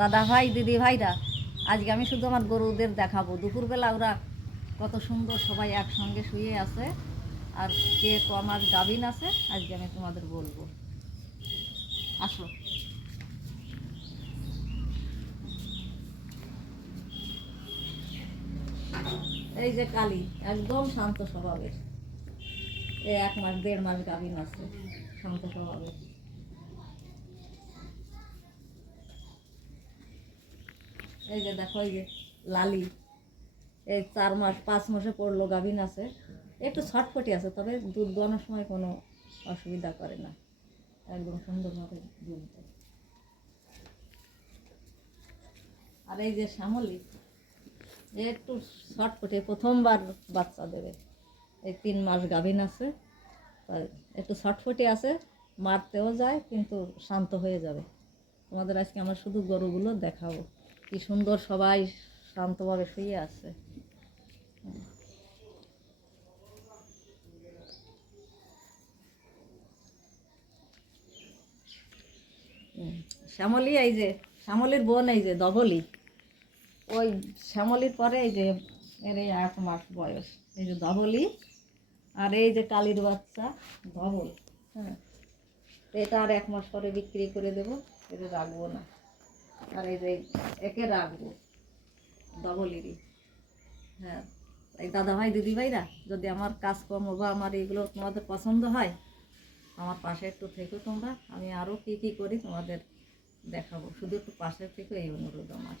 দাদা ভাই, দিদি ভাইরা, আজকে আমি শুধু আমার গরুদের দেখাবো। দুপুরবেলা ওরা কত সুন্দর সবাই একসঙ্গে শুয়ে আছে, আর কে ক মাস গাভিন আছে, আজকে আমি তোমাদের বলব। আসো। এই যে কালী, একদম শান্ত স্বভাবের। এক মাস, দেড় মাস গাভিন আছে, শান্ত স্বভাবের। এই যে দেখো, এই যে লালি। এই চার মাস, পাঁচ মাসে পড়ল, গাভিন আছে। একটু ছটফটি আছে, তবে দুধ দোয়ানোর সময় কোনো অসুবিধা করে না। একদম সুন্দরভাবে দুধ দেয়। আর এই যে শ্যামলি একটু ছটফটি প্রথমবার বাচ্চা দেবে। এই তিন মাস গাভিন আছে একটু ছটফটি আছে, মারতেও যায়, কিন্তু শান্ত হয়ে যাবে। তোমাদের আজকে আমরা শুধু গরুগুলো দেখাবো। কি সুন্দর সবাই শান্তভাবে শুয়ে আছে। শ্যামলী, এই যে, শ্যামলির বোন, এই যে দবলি ওই শ্যামলির পরে এই যে, এর এই আট মাস বয়স। এই যে ধবলি আর এই যে কালির বাচ্চা ধবল হ্যাঁ। এটা আর এক মাস পরে বিক্রি করে দেবো, এটা রাখব না। আর এই যে একে রাখব ডবলেরই হ্যাঁ এই দাদা ভাই দিদি ভাইরা যদি আমার কাজকর্ম বা আমার এগুলো তোমাদের পছন্দ হয়, আমার পাশে একটু থেকো তোমরা। আমি আরও কী কী করি তোমাদের দেখাবো। শুধু একটু পাশে থেকে, এই অনুরোধ আমার।